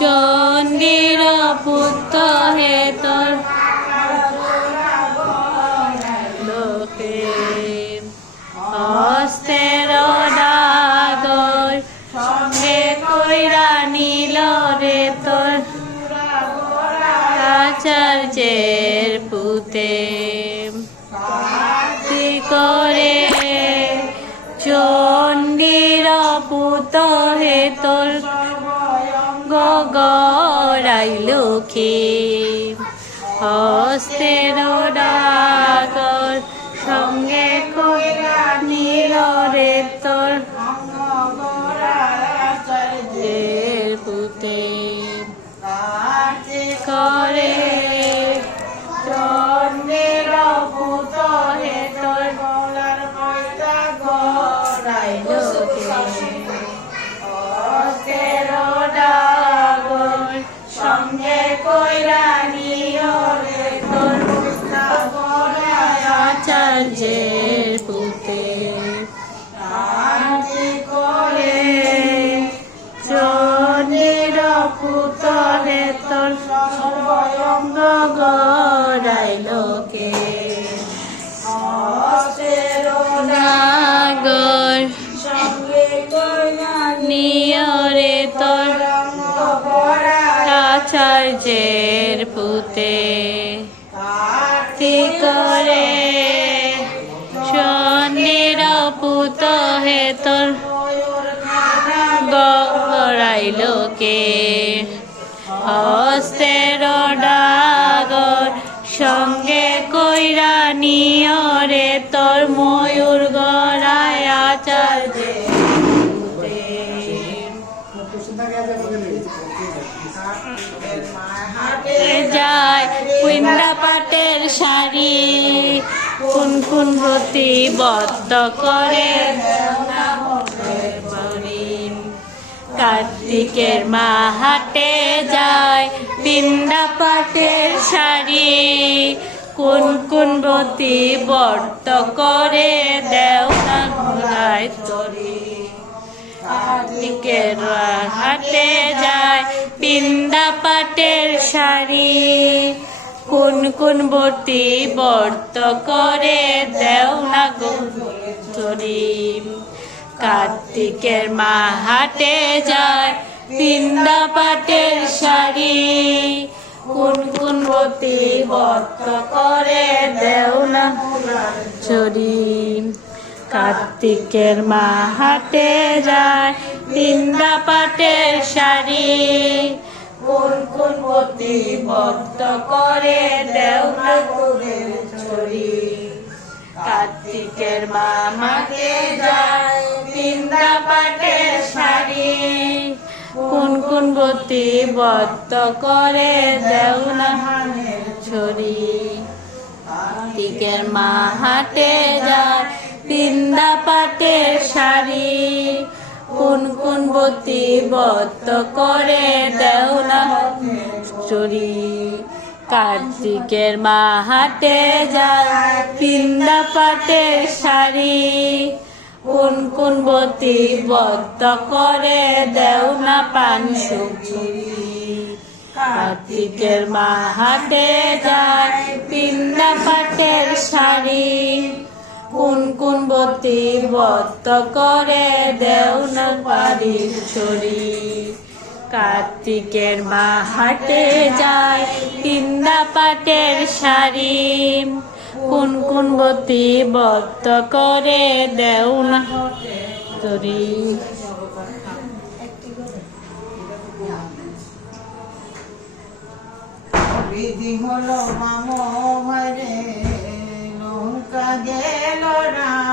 চন্দির পুত্র হে তোর হস্তের ডাগর, সঙ্গে কইরা নিল রে তোর। আচার্যের পুতে করে? চন্ডির পুত হে তোর গগরাই লক্ষ্মী হস্তের ডাকর সঙ্গে কইরা নীল কইরা নিও রে তোর আচার্যের পুতে আরতি করে চন্দ্রের পুতরে তোর পুতে করে শনির পুত হে তোর গড়াইল কে। যায় পাটের শাড়ি। কোন কোন প্রতিবদ্ধ করে। কার্তিকের মা হাটে যায় পিন্ডা পাটের শাড়ি। কোন কোন বতী বর্ত করে দেওনা ঘোড়ায় তরি কার্তিকের হাটে যায় পিন্ডা পাটের শাড়ি। কোন কোন বতী বর্ত করে দেওনা গরি কার্তিকের মা হাটে যায় তিনদা পাটের শাড়ি। কোন কোন বতী বর্ত করে দেও না চরি কার্তিকের মা হাটে যায় তিনদা পাটের শাড়ি। কোন কোন বর্ত করে দেও না চরি কার্তিকের মামাকে যায় তিনটা পাটের শাড়ি। কোন কোন বত্ত করে দেও না ছড়ি। কার্তিকের মা হাটে যায় তিনটা পাটের শাড়ি। কোন কোন বতী বত্ত করে দেও না। চুরি কার্তিকের মা হাটে যায় পিন্দা পাটের শাড়ি। কোন কোন বতী বদ্ধ করে দেও না পান কার্তিকের মা হাটে যায় পিন্দা পাটের শাড়ি। কোন কোন বতী বদ্ধ করে দেও না পারি ছড়ি কার্তিকের মা হাটে যায় তিন্দা পাটের শাড়ি। কোন কোন বতী বত্ত করে দেও না তরি বিধি হলো মাম গেল রাম